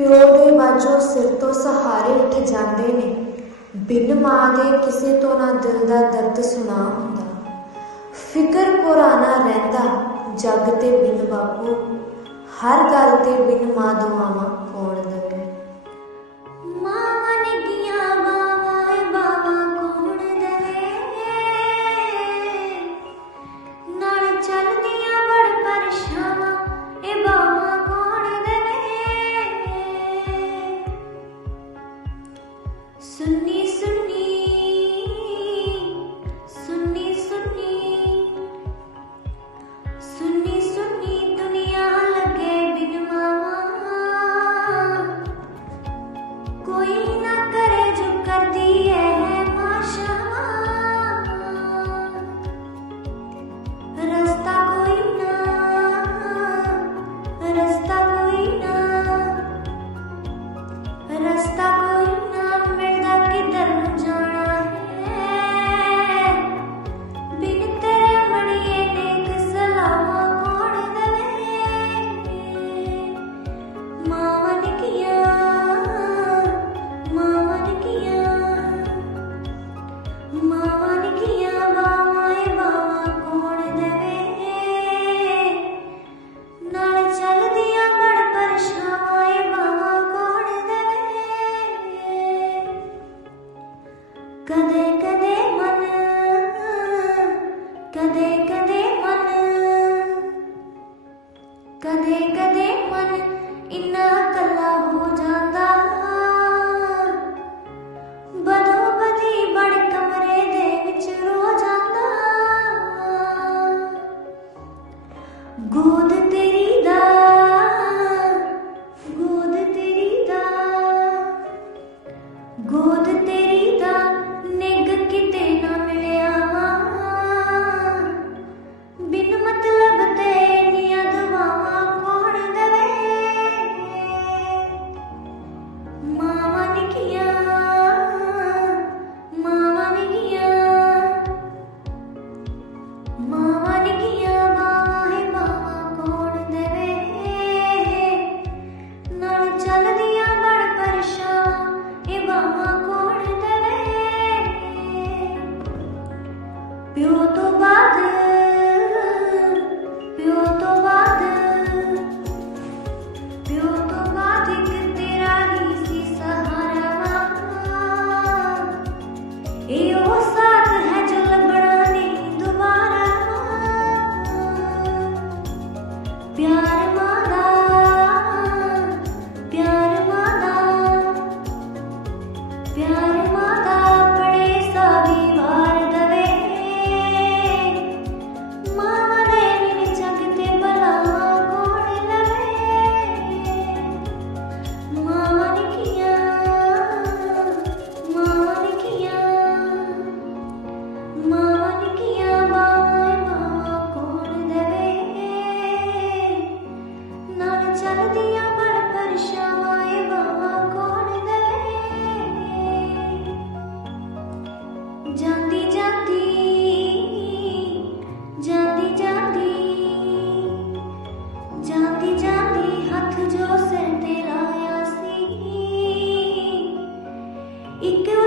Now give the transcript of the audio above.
ਪਿਓ ਦੇ ਬਾਝੋਂ ਸਿਰ ਤੋਂ ਸਹਾਰੇ ਉੱਠ ਜਾਂਦੇ ਨੇ। ਬਿਨ ਮਾਂ ਦੇ ਕਿਸੇ ਤੋਂ ਨਾ ਦਿਲ ਦਾ ਦਰਦ ਸੁਣਾ ਹੁੰਦਾ। ਫਿਕਰ ਪੁਰਾਣਾ ਰਹਿੰਦਾ ਜੱਗ ਤੇ ਬਿਨ ਬਾਪੂ। ਹਰ ਗੱਲ ਤੇ ਬਿਨ ਮਾਂ ਦੁਆਵਾਂ ਕੌਣ गोद तेरी 比如多。¿Y qué